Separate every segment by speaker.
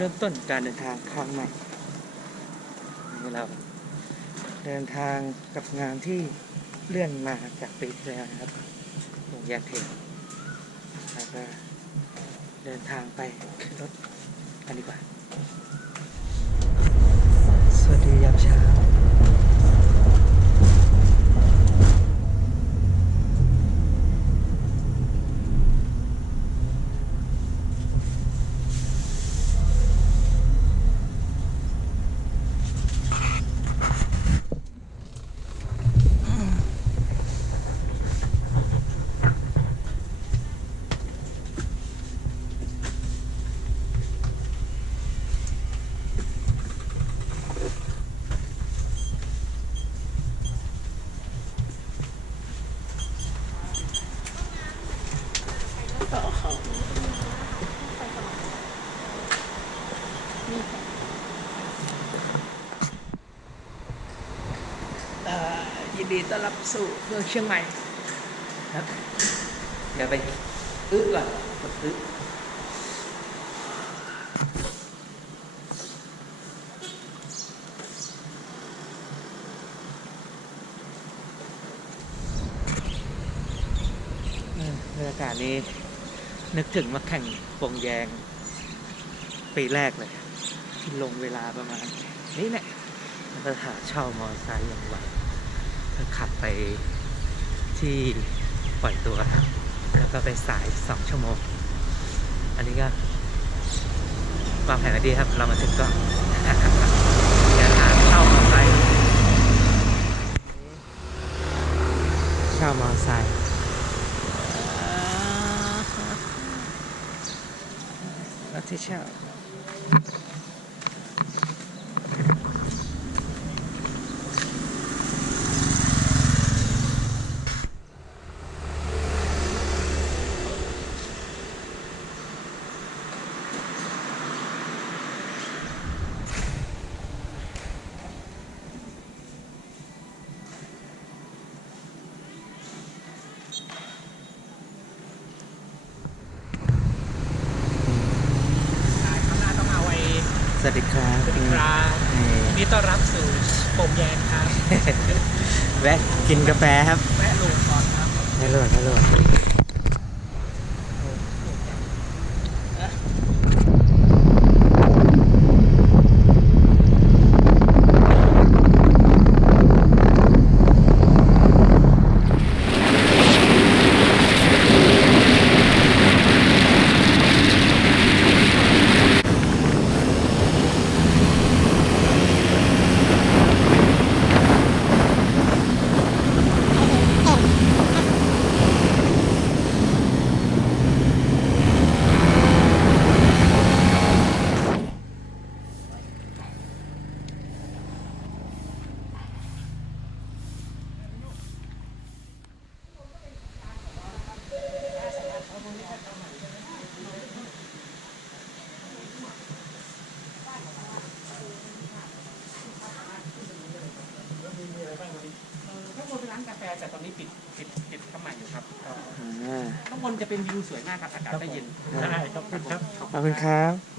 Speaker 1: ริ่มต้นการเดินทางครั้งใหม่นี่เราเดินทางกับงานที่เลื่อนมาจากปีที่แล้วนะครับลงแยกเทนแล้วก็เดินทางไปขึ้นรถกันดีกว่า สวัสดียามเช้า
Speaker 2: ดีต้อนรับสู่เมืองเชียงใหม่
Speaker 1: ครับเดี๋ยวไปอึ๊ก่อนกดอึ๊เออบรรยากาศนี้นึกถึงมาแข่งวงแยง ปีแรกเลยที่ลงเวลาประมาณนี้แหละแล้วก็หาเช่ามอไซค์อย่างไว ขับไปที่ปล่อยตัว แล้วก็ไปสายสองชั่วโมง อันนี้ก็วางแผนไว้ดีครับ เรามาถึงก็เดี๋ยวหาเช่ามอเตอร์ไซค์เช่ามอเตอร์ไซค์รถที่เช่า
Speaker 2: สายข้างหน้าต้องเอาไว้
Speaker 1: สวัสดีครับ
Speaker 2: สวัสดีครับ
Speaker 1: นี่
Speaker 2: ยินดีต้อนรับสู่ปมแยงครับ
Speaker 1: แวะกินกา แฟครับ
Speaker 2: แวะลงก่อนครับ
Speaker 1: ฮัลโหลฮัลโหล
Speaker 2: ข้างบนเป็นร้านกาแฟแต่ตอนนี้ปิดปิดปิดทำใหม่อยู่ครับ
Speaker 1: อ่า
Speaker 2: ข้างบนจะเป็นวิว สวยมากครับอากาศก็เย็น
Speaker 1: ครับ
Speaker 2: ได้ครับครับ
Speaker 1: ขอบคุณครับ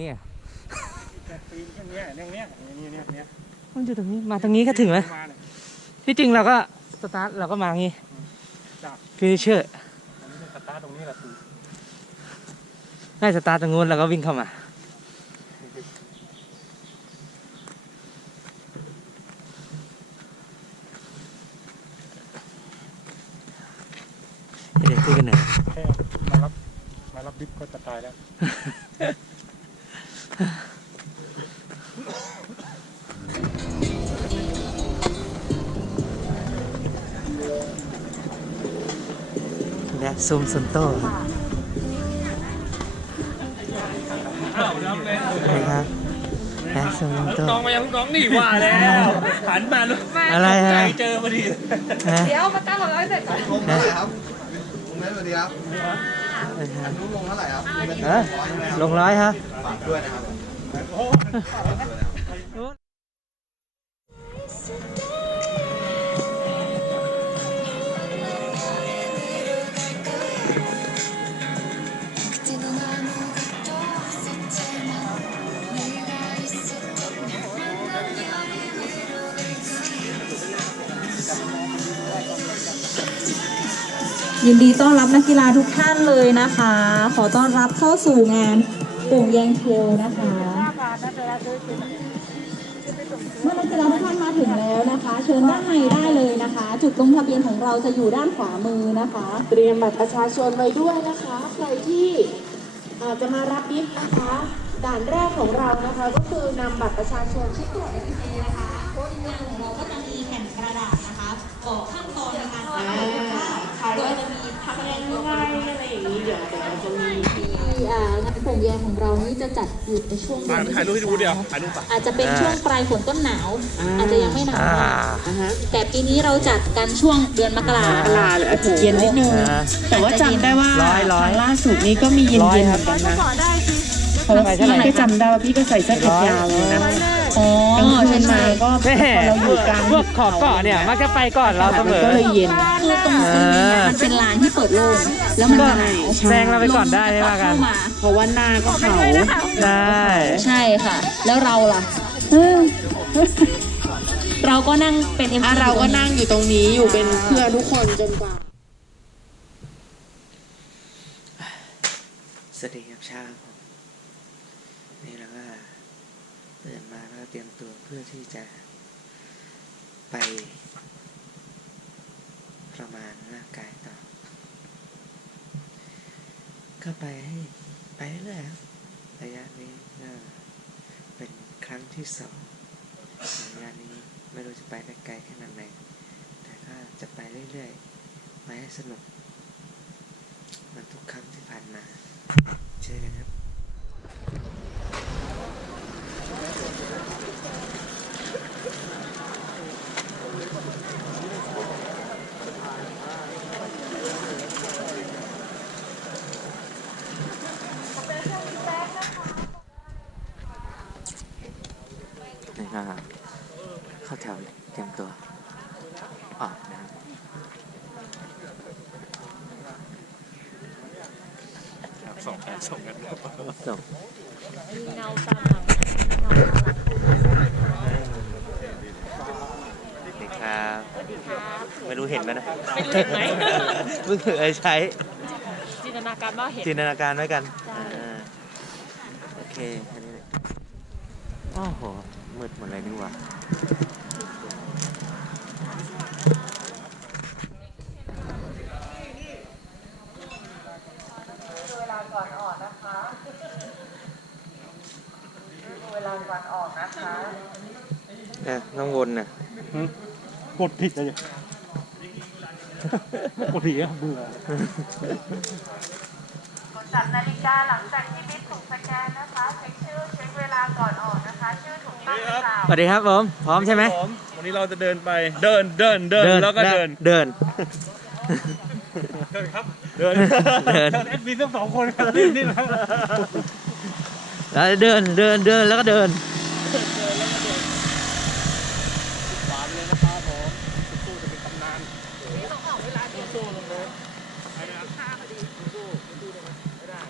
Speaker 2: นี้อะ
Speaker 1: มันอยู่ตรงนี้มาตรงนี้ก็ถึงแล้วที่จริงเราก็สตาร์ทเราก็มางี้ฟินิเชอร์
Speaker 3: สตาร์ทตรงนี้แหละตูง่า
Speaker 1: ยสตาร์ทตรงนู้นแล้วก็วิ่งเข้ามาเดี๋ยวคุยกันหน่อย
Speaker 3: มารับมารับบิ๊กก็จะตายแล้ว
Speaker 1: และซูมซุนโต้
Speaker 3: อ้าวน้องเลย
Speaker 1: นะครับและซูมซุนโต้
Speaker 3: น้องมายังลูกน้องนี่ว่าแล้วหันมาลูก
Speaker 1: อะไรอะไร
Speaker 3: เจอพอดี
Speaker 1: นะ
Speaker 4: เดี๋ยวมาตั้งของเราให้เสร็จก่อน
Speaker 5: ลงเท่าไหร่ครับลุงเมสสวัสดีครับ
Speaker 1: นะครับ
Speaker 5: ลุงลงเท่าไหร่ครับ
Speaker 1: ฮะลงร้อยฮะ
Speaker 5: ฝากด้วยนะครับฝาก ด้วยนะครับ
Speaker 4: ยินดีต้อนรับนักกีฬาทุกท่านเลยนะคะ ขอต้อนรับเข้าสู่งาน โป่งแยงเทลนะคะเมื่อนักกีฬาทุกท่านมาถึงแล้วนะคะ เชิญด้านในได้เลยนะคะ จุดลงทะเบียนของเราจะอยู่ด้านขวามือนะคะ
Speaker 6: เตรียมบัตรประชาชนไว้ด้วยนะคะ ใครที่อาจจะมารับบิฟนะคะด่านแรกของเรานะคะ ก็คือนำบัตรประชาชนที่ตรวจ
Speaker 4: นะคะโค้ดงานของเราก็จะมีแผ่นกระดาษนะคะบอกขั้นตอนในการทำ
Speaker 6: อ่าใคร
Speaker 4: โด
Speaker 6: ว่าย
Speaker 4: จะมีทำ
Speaker 6: ทำ
Speaker 4: แร
Speaker 6: ยังง
Speaker 4: ไง
Speaker 6: ไงอะไรอย่างนี้เดี๋ยวเดี๋ยวเราจะมี
Speaker 4: ที่อ่า งานโป่งแยงของเรานี่จะจัดอยู่ในช่วงเดือน
Speaker 3: ถ่ายรูปให้ดูเดียวถ่ายรูปปะ
Speaker 4: อาจจะเป็นช่วงปลายฝนต้นหนาว อาจจะยังไม่หนาว
Speaker 1: อ่า
Speaker 4: มาก
Speaker 6: อ่าฮะ
Speaker 4: แต่ปีนี้เราจัดกันช่วงเดือนมกรา
Speaker 6: ตลาดอาจจะเย็นนิดนึง
Speaker 1: นะ
Speaker 6: แต่ว่าจำได้ว่า
Speaker 1: ร้อยร้อย
Speaker 6: ครั้งล่าสุดนี้ก็มีเย็น
Speaker 1: ร้อย
Speaker 6: ๆเห
Speaker 1: ครั
Speaker 6: มื
Speaker 1: บ
Speaker 6: อนกันนะ
Speaker 1: เท่าไหร่เท่าไหร่
Speaker 6: พี่ก็จำได้ว่าพี่ก็ใส่เสื้อแขนยาวเลยนะ
Speaker 4: อ๋อก
Speaker 6: ลางคืน
Speaker 4: ใช่
Speaker 6: มา
Speaker 4: ใช่
Speaker 6: ก็
Speaker 1: แม่
Speaker 6: พอเราอยู่กลาง
Speaker 1: พวกขอบเกาะเนี่ยมักจะไปก่อนเราเสม
Speaker 6: มัน
Speaker 1: อ
Speaker 6: ก็เลยเย็น
Speaker 4: คือตรงซีนเนี่ยมันเป็นลานที่เปิดโล่งแล้วมันจะหนาว
Speaker 1: แซงเราไปก่อนได้ไม่ว่ากัน
Speaker 4: เข้ามา
Speaker 6: เพราะว่าหน้าก็เขา
Speaker 1: ได้
Speaker 4: ใช่ค่ะ แล้วเราล่ะ เราก็นั่งเป็นเอ็ม
Speaker 6: อะเราก็นั่งอยู่ตรงนี้อยู่เป็นเพื่อนทุกคนจนกว่า
Speaker 1: สวัสดีครับเช้าผมนี่เราก็ ตื่นมาแล้วเตรียมตัวเพื่อที่จะไปประมาณร่างกายต่อ ก็ไปให้ไปเรื่อยครับระยะนี้ก็เป็นครั้งที่สองระยะนี้ไม่รู้จะไปได้ไกลขนาดไหน แต่ก็จะไปเรื่อยๆไปให้สนุกเหมันทุกครั้งที่ผ่านมา เจอกันครับ นี่ก็เข้าแถวเตรียมตัว ออกนะครับ
Speaker 3: ส่งกันส่งกัน
Speaker 1: ส่ง
Speaker 4: เงาตามหลัง
Speaker 1: สวัสดีครับ
Speaker 4: สวัสดีครับ
Speaker 1: ไม่รู้เห็นไหมนะ
Speaker 4: ไม่รู้เห็นไหม
Speaker 1: เพิ่งเคยใช้
Speaker 4: จินตนาการว่าเห็น
Speaker 1: จินตนาการไว้กัน
Speaker 4: ใช่
Speaker 1: อ่าโอเคแค่นี้เลยโอ้โหมืดหมดเลยนี่หว่า
Speaker 6: เวลาก่อนออกนะคะ
Speaker 1: เนี่ยข้างวนน่ะ
Speaker 3: กดผิดเลยกดผิดอะเบื่อ
Speaker 6: จับนาฬิกาหลังจากที่บิฟถูกสแกนนะคะเช็คชื่อเช็คเวลาก่อนออกนะคะ ชื่อถูกต้องหรือเปล่า
Speaker 1: สวัสดีครับผม พร้อมใช่ไหม
Speaker 3: ผมวันนี้เราจะเดินไปเดินเดินเดินแล้วก็เดิน
Speaker 1: เดิน
Speaker 3: เดินครับเดิน
Speaker 1: เดิน
Speaker 3: แอดมินทั้งสองคนกันนี่นี่นะ
Speaker 1: แล้วเดินเดินเดินแล้วก็เดิน
Speaker 3: หวานเลยนะครับผมสู้จะเป็นตำนานต้องออกเวลาสู้ลงเลยไปนะครับสู้สู้ได้ไหมไม่ได้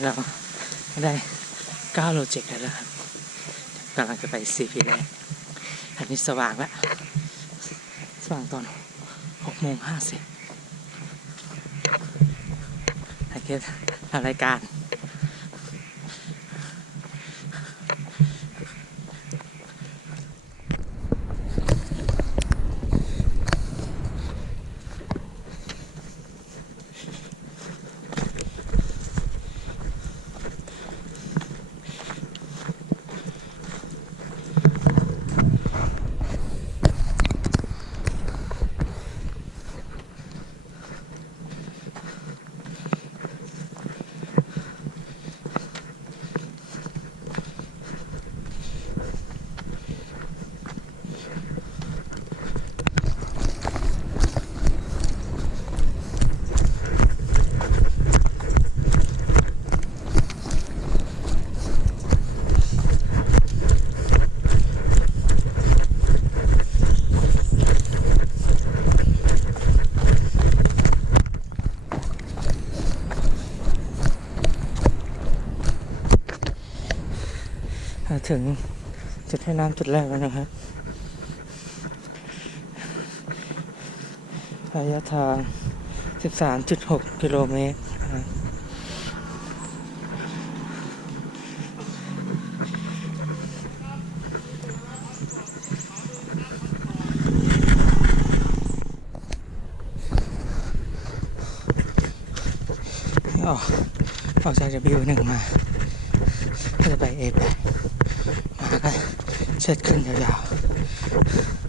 Speaker 1: โเราได้าโลเจ็ดแล้วนะครับกำลังจะไป CP แรกอันนี้สว่างแล้วสว่างตอน6โมง50ไอเกตรายการ ถึงจุดให้น้ำจุดแรกแล้วนะครับระยะทาง 13.6 กิโลเมตรออกออกจาก W1 มา ก็จะไป A8 มาก็ เช็ดขึ้นยาวๆ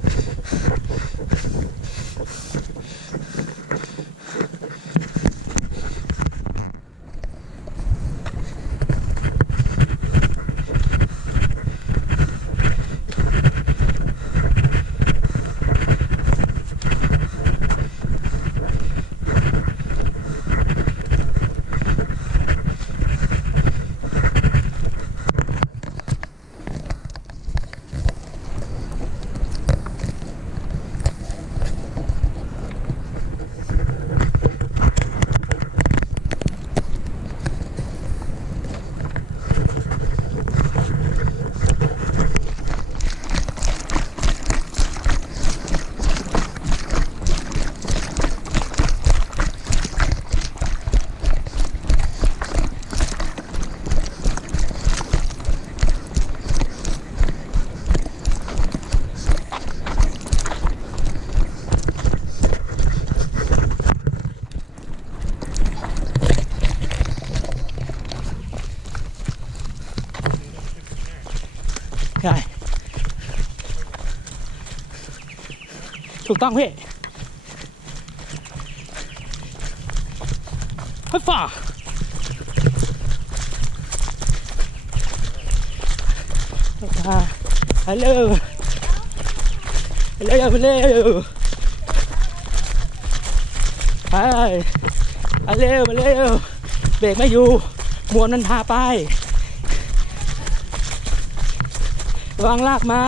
Speaker 1: ใช่ถูกต้องพี่ฮ้ยฝ่าฮัลโหลฮัลโหลฮัลโหลไปฮัลโหลมาเร็วเบรกไม่อยู่มวนมันพาไป วางลากไม้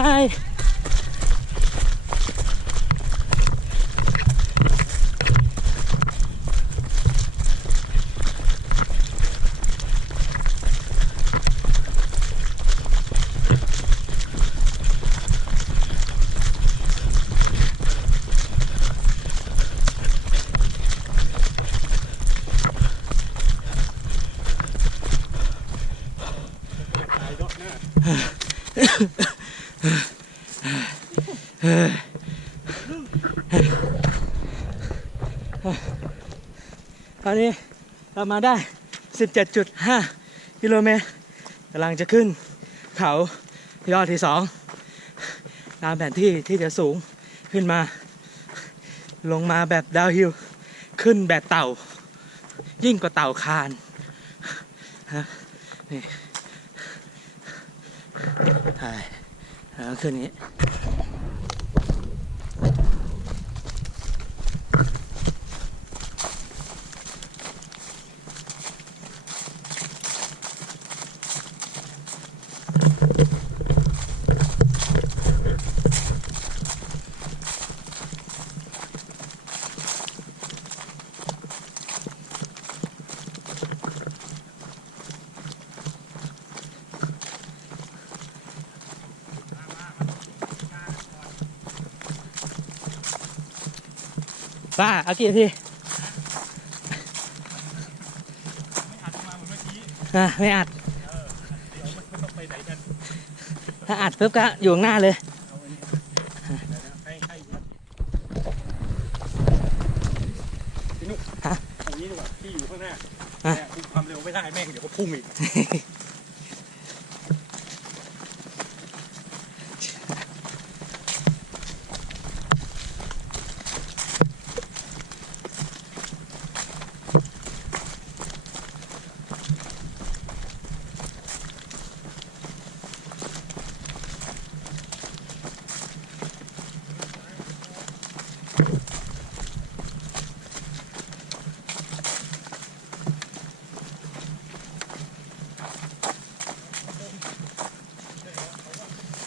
Speaker 1: ตอนนี้ เรามาได้ 17.5 กิโลเมตรกำลังจะขึ้นเขายอดที่สองตามแผนที่ที่จะสูงขึ้นมา ลงมาแบบดาวฮิลขึ้นแบบเต่า ยิ่งกว่าเต่าคานฮะนี่ใช่แล้วขึ้นนี้ ป้าเอากี่นาทีอะไม่อัด
Speaker 3: ไปไหนกัน
Speaker 1: ถ้าอัดปุ๊บก็อยู่ข้างหน้าเลย
Speaker 3: ให้ให้พี่นุ๊ก
Speaker 1: ฮะ
Speaker 3: อย่างนี้ดีกว่าพี่อยู่ข้างหน้า
Speaker 1: ฮะ
Speaker 3: เนี่ยคุมความเร็วไม่ได้แม่งเดี๋ยวก็พุ่งอีก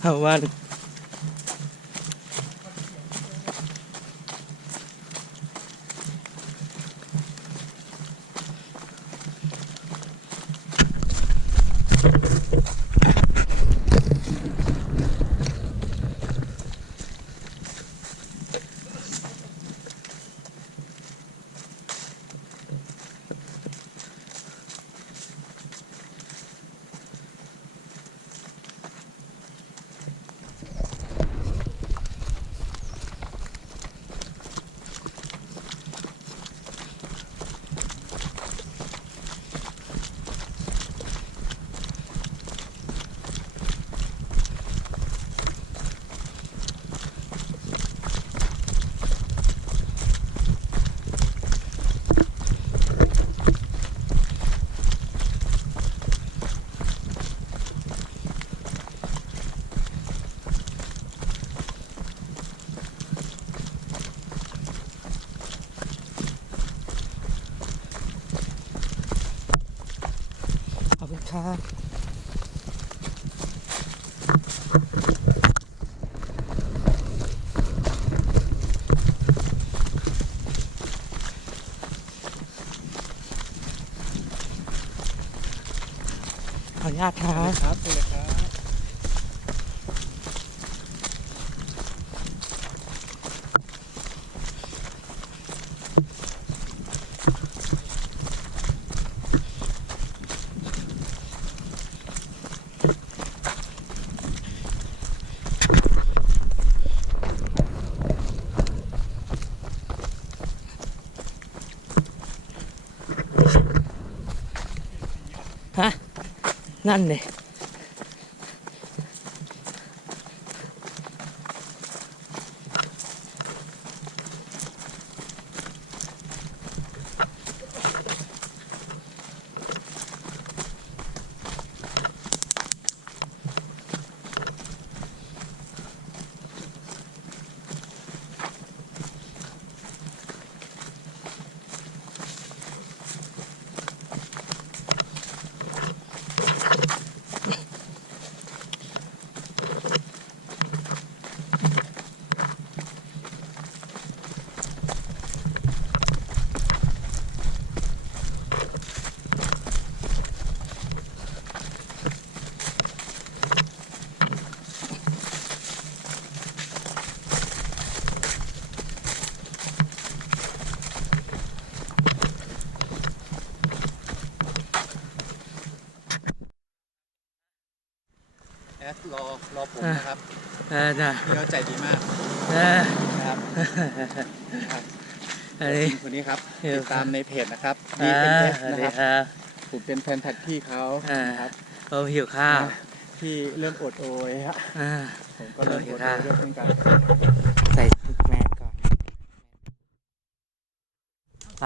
Speaker 1: เอาวั นขอบคุณครับขออนุญาตครับ
Speaker 3: ครับเลยครับ
Speaker 1: ฮะ นั่นเร
Speaker 5: อรอผมนะครับ
Speaker 1: เออจ้ะ
Speaker 5: พี่เขาใจดีมาก
Speaker 1: เออ
Speaker 5: นะครับ
Speaker 1: อันนี้
Speaker 5: คนนี้ครับ
Speaker 1: เออ
Speaker 5: ติดตามในเพจนะครับ
Speaker 1: อ่า
Speaker 5: DNS
Speaker 1: สวัส
Speaker 5: นะ
Speaker 1: ดี
Speaker 5: ครับ
Speaker 1: ครับ
Speaker 5: ผมเป็นแฟนแท็กพี่เขา
Speaker 1: อ่า
Speaker 5: นะครับ
Speaker 1: โอ้หิวข้าว
Speaker 5: ที่เริ่มอดโอยฮะ
Speaker 1: อ่า
Speaker 5: ผมก็เริ่มอดโอยด้วยเช่นกัน
Speaker 1: ใส่แมสก่อนไป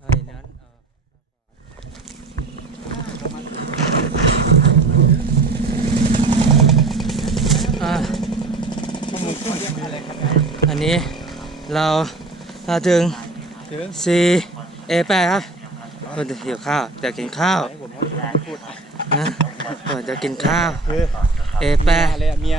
Speaker 1: เฮ้ยนั้นเอออะอั นนี้เราเราถึง
Speaker 5: ถึง
Speaker 1: C A แปดครับคนจะหิวข้าวจะกินข้าว
Speaker 5: ผมพูด
Speaker 1: นะคนจะกินข้าว
Speaker 5: คือ
Speaker 1: A แป
Speaker 5: เมียอะไรอะเมีย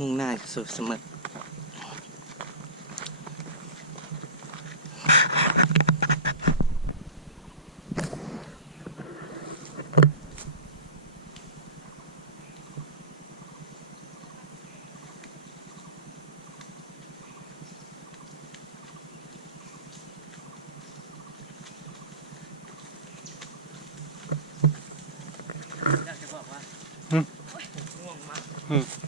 Speaker 1: มุ่ง หน้าสู่สมุทรอย